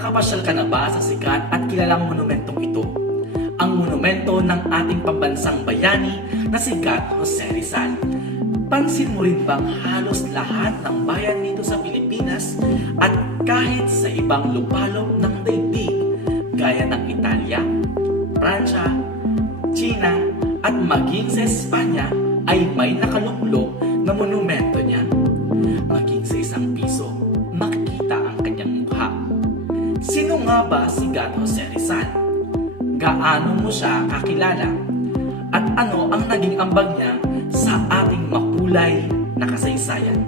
Nakapasyal ka na ba sa sikat at kilalang monumentong ito? Ang monumento ng ating pambansang bayani na si God Jose Rizal. Pansin mo rin bang halos lahat ng bayan dito sa Pilipinas at kahit sa ibang lupalop ng daigdig gaya ng Italia, Pransya, China at maging sa Espanya ay may nakaluklok na monumento niya. Maging sa isang piso, makikita ang kanyang mukha. Sino nga ba si God Jose Rizal? Gaano mo siya kakilala? At ano ang naging ambag niya sa ating makulay na kasaysayan?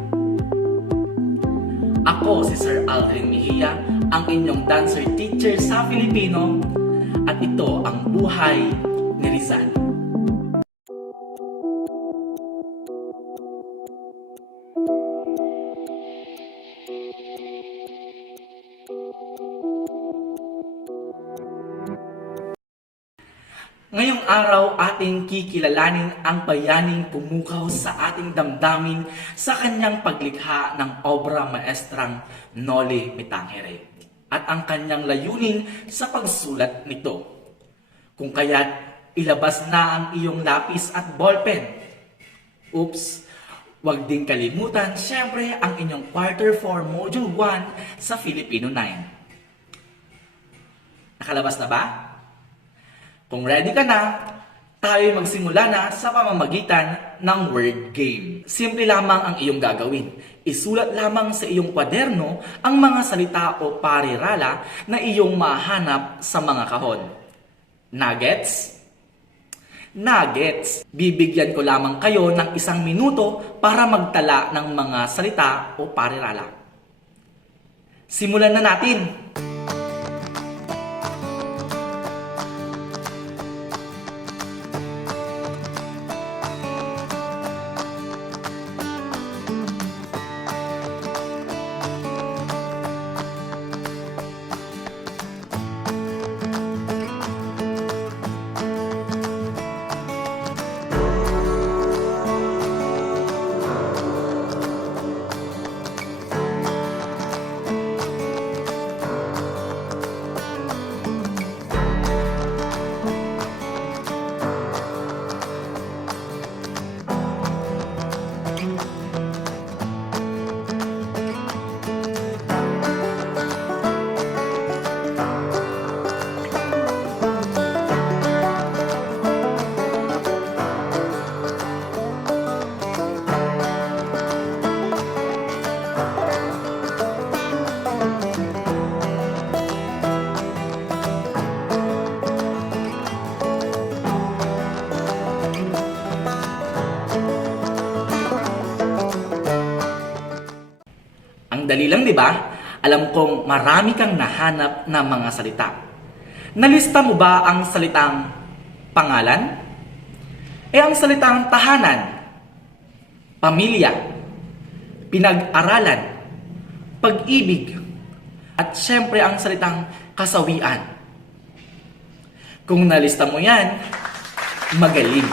Ako si Sir Aldrin Mejia, ang inyong dancer teacher sa Filipino, at ito ang buhay ni Rizal. Ngayong araw ating kikilalanin ang bayaning pumukaw sa ating damdamin sa kanyang paglikha ng obra maestrang Noli Me Tangere at ang kanyang layunin sa pagsulat nito. Kung kaya't ilabas na ang iyong lapis at ballpen. Oops! Huwag din kalimutan syempre ang inyong Quarter 4 Module 1 sa Filipino 9. Nakalabas na ba? Kung ready ka na, tayo magsimula na sa pamamagitan ng word game. Simple lamang ang iyong gagawin. Isulat lamang sa iyong kwaderno ang mga salita o parirala na iyong mahanap sa mga kahon. Nuggets? Nuggets. Bibigyan ko lamang kayo ng 1 minuto para magtala ng mga salita o parirala. Simulan na natin! Ang dali lang, di ba? Alam kong marami kang nahanap na mga salita. Nalista mo ba ang salitang pangalan? Ang salitang tahanan, pamilya, pinag-aralan, pag-ibig, at syempre ang salitang kasawian. Kung nalista mo yan, magaling.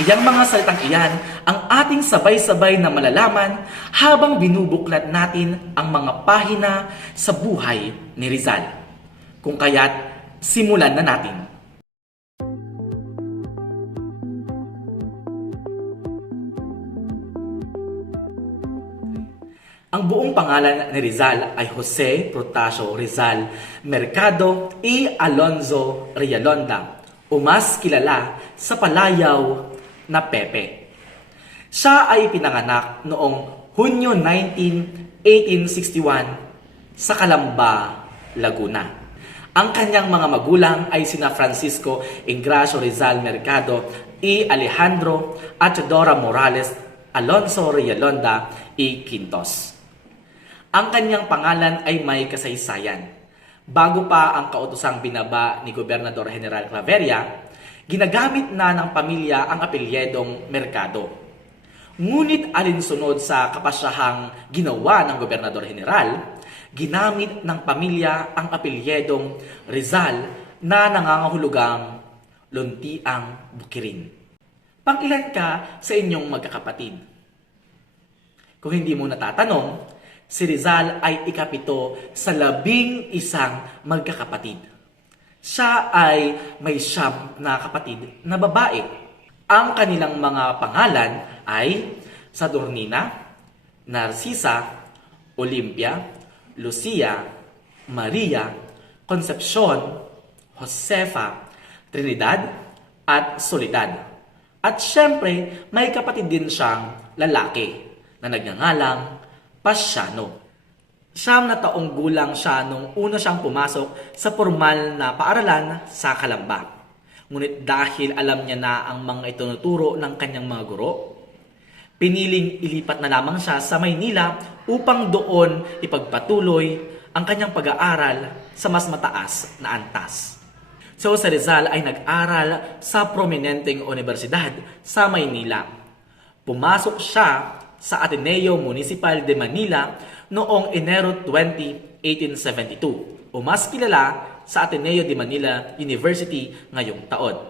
Iyang mga salitang iyan ang ating sabay-sabay na malalaman habang binubuklat natin ang mga pahina sa buhay ni Rizal. Kung kaya't simulan na natin. Ang buong pangalan ni Rizal ay Jose Protasio Rizal Mercado y Alonzo Realonda, o mas kilala sa palayaw na Pepe. Siya ay pinanganak noong Hunyo 19, 1861 sa Calamba, Laguna. Ang kanyang mga magulang ay sina Francisco Ingracio Rizal Mercado y Alejandro Achadora Morales Alonzo Realonda y Quintos. Ang kanyang pangalan ay may kasaysayan. Bago pa ang kautosang binaba ni Gobernador General Claveria, ginagamit na ng pamilya ang apelyedong Mercado. Ngunit alinsunod sa kapasyahang ginawa ng Gobernador General, ginamit ng pamilya ang apelyedong Rizal na nangangahulugang Luntiang Bukirin. Pangilan ka sa inyong magkakapatid? Kung hindi mo natatanong, Si Rizal ay ikapito sa 11 magkakapatid. Siya ay may 9 na kapatid na babae. Ang kanilang mga pangalan ay Saturnina, Narcisa, Olympia, Lucia, Maria, Concepcion, Josefa, Trinidad, at Soledad. At syempre, may kapatid din siyang lalaki na nagngangalang Pasiano. 9 na taong gulang siya nung una siyang pumasok sa formal na paaralan sa Calamba. Ngunit dahil alam niya na ang mga itinuturo ng kanyang mga guro, piniling ilipat na lamang siya sa Maynila upang doon ipagpatuloy ang kanyang pag-aaral sa mas mataas na antas. Si Jose Rizal ay nag-aral sa prominenteng universidad sa Maynila. Pumasok siya sa Ateneo Municipal de Manila noong Enero 20, 1872 o mas kilala sa Ateneo de Manila University ngayong taon.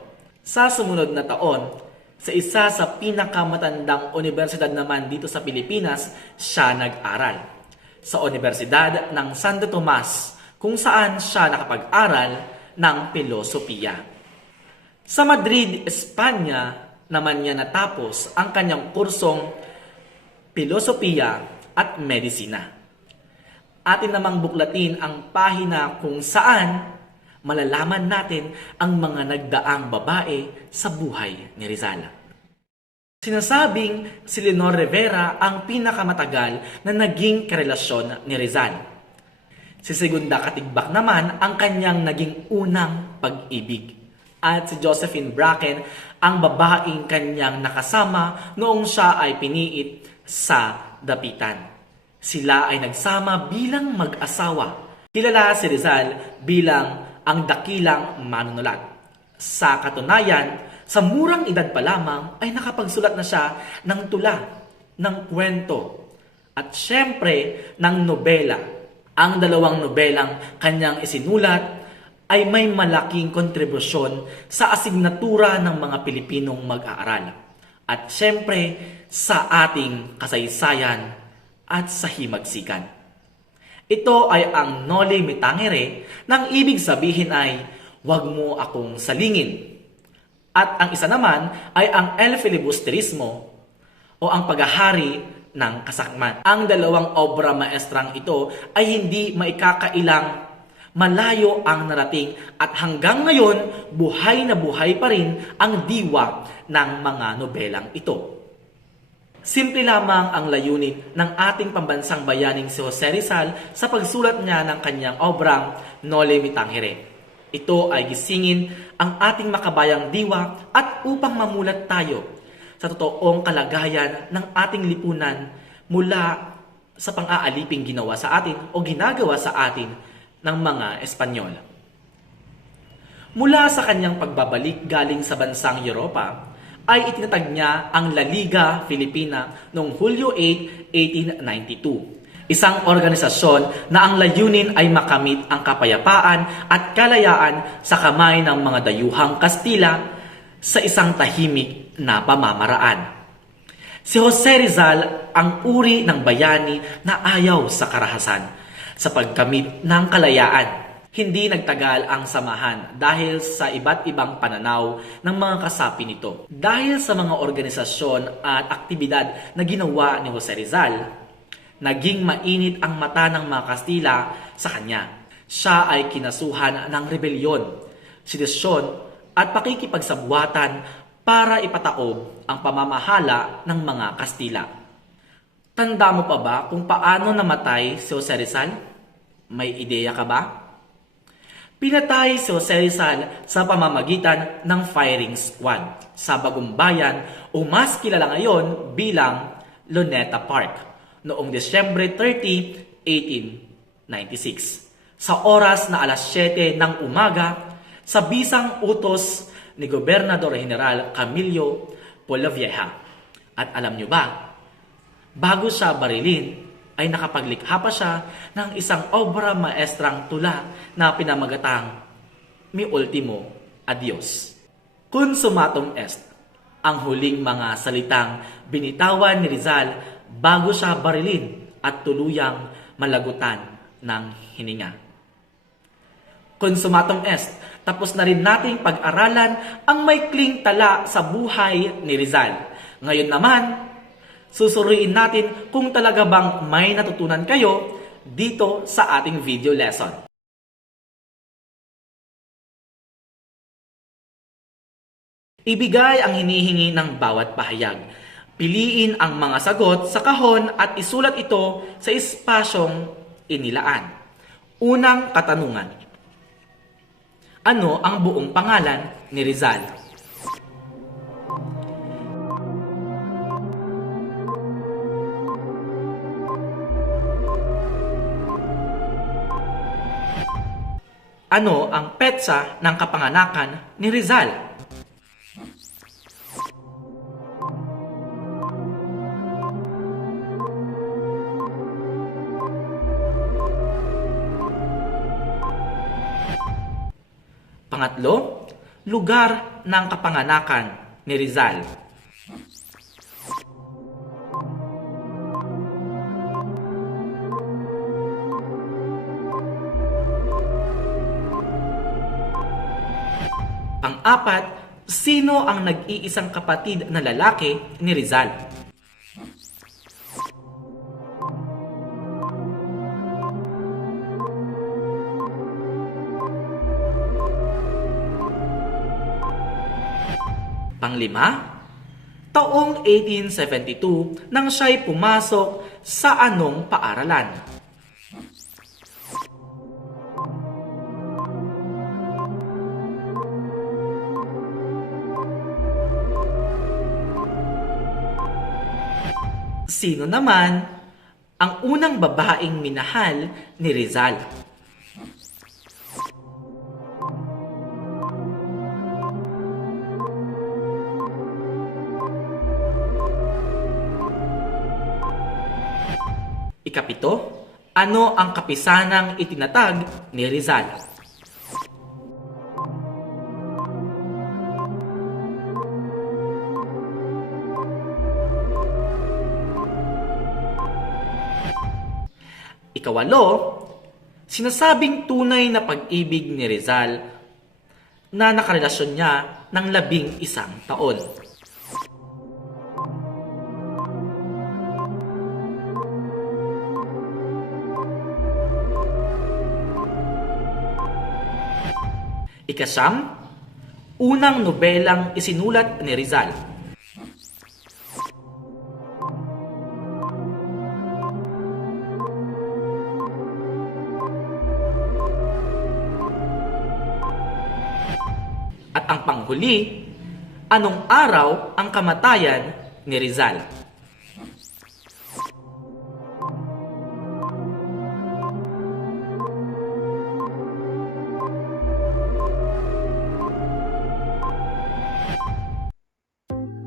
Sa sumunod na taon, sa isa sa pinakamatandang universidad naman dito sa Pilipinas, siya nag-aral. Sa Universidad ng Santo Tomas, kung saan siya nakapag-aral ng filosofiya. Sa Madrid, Espanya, naman niya natapos ang kanyang kursong filosofiya at medisina. Atin namang buklatin ang pahina kung saan malalaman natin ang mga nagdaang babae sa buhay ni Rizal. Sinasabing si Leonor Rivera ang pinakamatagal na naging karelasyon ni Rizal. Si Segunda Katigbak naman ang kanyang naging unang pag-ibig. At si Josephine Bracken ang babaeng kanyang nakasama noong siya ay piniit sa dapitan. Sila ay nagsama bilang mag-asawa. Kilala si Rizal bilang ang dakilang manunulat. Sa katunayan, sa murang edad pa lamang ay nakapagsulat na siya ng tula, ng kwento, at syempre ng nobela. Ang 2 nobelang kanyang isinulat ay may malaking kontribusyon sa asignatura ng mga Pilipinong mag-aaral. At syempre sa ating kasaysayan at sa himagsikan. Ito ay ang Noli Me Tangere, nang ibig sabihin ay, "Huwag mo akong salingin." At ang isa naman ay ang El Filibusterismo o ang paghahari ng kasakman. Ang 2 obra maestrang ito ay hindi maikakailang malayo ang narating at hanggang ngayon buhay na buhay pa rin ang diwa ng mga nobelang ito. Simple lamang ang layunin ng ating pambansang bayaning si Jose Rizal sa pagsulat niya ng kanyang obrang Noli Me Tangere. Ito ay gisingin ang ating makabayang diwa at upang mamulat tayo sa totoong kalagayan ng ating lipunan mula sa pang-aaliping ginawa sa atin o ginagawa sa atin ng mga Espanyol. Mula sa kanyang pagbabalik galing sa bansang Europa, ay itinatag niya ang La Liga Filipina noong Hulyo 8, 1892. Isang organisasyon na ang layunin ay makamit ang kapayapaan at kalayaan sa kamay ng mga dayuhang Kastila sa isang tahimik na pamamaraan. Si Jose Rizal ang uri ng bayani na ayaw sa karahasan sa pagkamit ng kalayaan. Hindi nagtagal ang samahan dahil sa iba't ibang pananaw ng mga kasapi nito. Dahil sa mga organisasyon at aktibidad na ginawa ni Jose Rizal, naging mainit ang mata ng mga Kastila sa kanya. Siya ay kinasuhan ng rebelyon, sedisyon at pakikipagsabuatan para ipataob ang pamamahala ng mga Kastila. Tanda mo pa ba kung paano namatay si Jose Rizal? May ideya ka ba? Pinatay si Jose Rizal sa pamamagitan ng firing squad sa Bagong Bayan o mas kilala ngayon bilang Luneta Park noong Desyembre 30, 1896. Sa oras na alas 7 ng umaga sa bisang utos ni Gobernador General Camilo Polavieja. At alam nyo ba, bago siya barilin, ay nakapaglikha pa siya ng isang obra maestrang tula na pinamagatang Mi Ultimo Adios. Consumatum est, ang huling mga salitang binitawan ni Rizal bago siya barilin at tuluyang malagutan ng hininga. Consumatum est, tapos na rin nating pag-aralan ang maikling tala sa buhay ni Rizal. Ngayon naman, susuriin natin kung talaga bang may natutunan kayo dito sa ating video lesson. Ibigay ang hinihingi ng bawat pahayag. Piliin ang mga sagot sa kahon at isulat ito sa espasyong inilaan. Unang katanungan. Ano ang buong pangalan ni Rizal? Ano ang petsa ng kapanganakan ni Rizal? Pangatlo, lugar ng kapanganakan ni Rizal. Pang-apat, sino ang nag-iisang kapatid na lalaki ni Rizal? Panglima, taong 1872 nang siya'y pumasok sa anong paaralan? Sino naman ang unang babaeng minahal ni Rizal? Ikapito, ano ang kapisanang itinatag ni Rizal? Ikawalo, sinasabing tunay na pag-ibig ni Rizal na nakarelasyon niya ng 11 taon. Ikasyam, unang nobelang isinulat ni Rizal. At ang panghuli, anong araw ang kamatayan ni Rizal?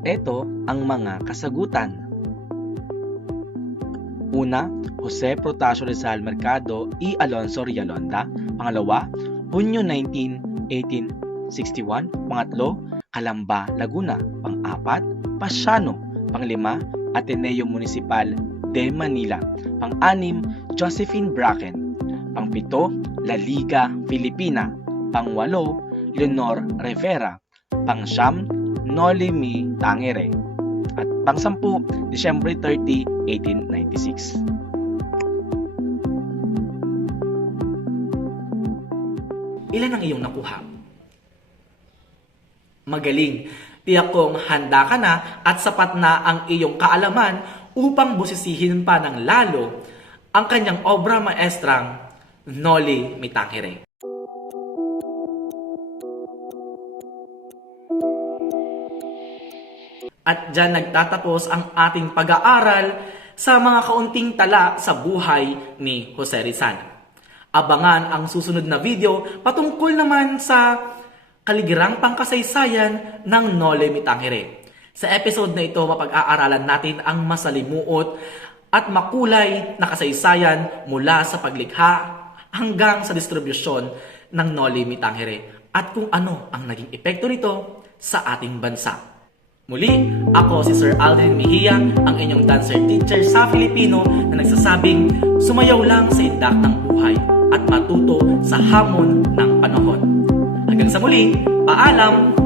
Ito ang mga kasagutan. Una, Jose Protasio Rizal Mercado y Alonzo Rialonda. Pangalawa, Hunyo 19, 1861. Pangatlo, Calamba, Laguna. Pang-apat, Pasiano. Panglima, Ateneo Municipal de Manila. Pang-anim, Josephine Bracken. Pang-pito, La Liga Filipina. Pang-walo, Leonor Rivera. Pang-siyam, Noli Me Tangere. At pang-sampu, Disyembre 30, 1896. Ilan ang iyong nakuha? Magaling! Tiyak kong handa ka na at sapat na ang iyong kaalaman upang busisihin pa ng lalo ang kanyang obra maestrang Noli Me Tangere. At dyan nagtatapos ang ating pag-aaral sa mga kaunting tala sa buhay ni Jose Rizal. Abangan ang susunod na video patungkol naman sa kaligirang pangkasaysayan ng Noli Me Tangere. Sa episode na ito, mapag-aaralan natin ang masalimuot at makulay na kasaysayan mula sa paglikha hanggang sa distribusyon ng Noli Me Tangere at kung ano ang naging epekto nito sa ating bansa. Muli, ako si Sir Alden Mejia, ang inyong dancer teacher sa Filipino na nagsasabing sumayaw lang sa indak ng buhay at matuto sa hamon ng panahon. Hanggang sa muli, paalam!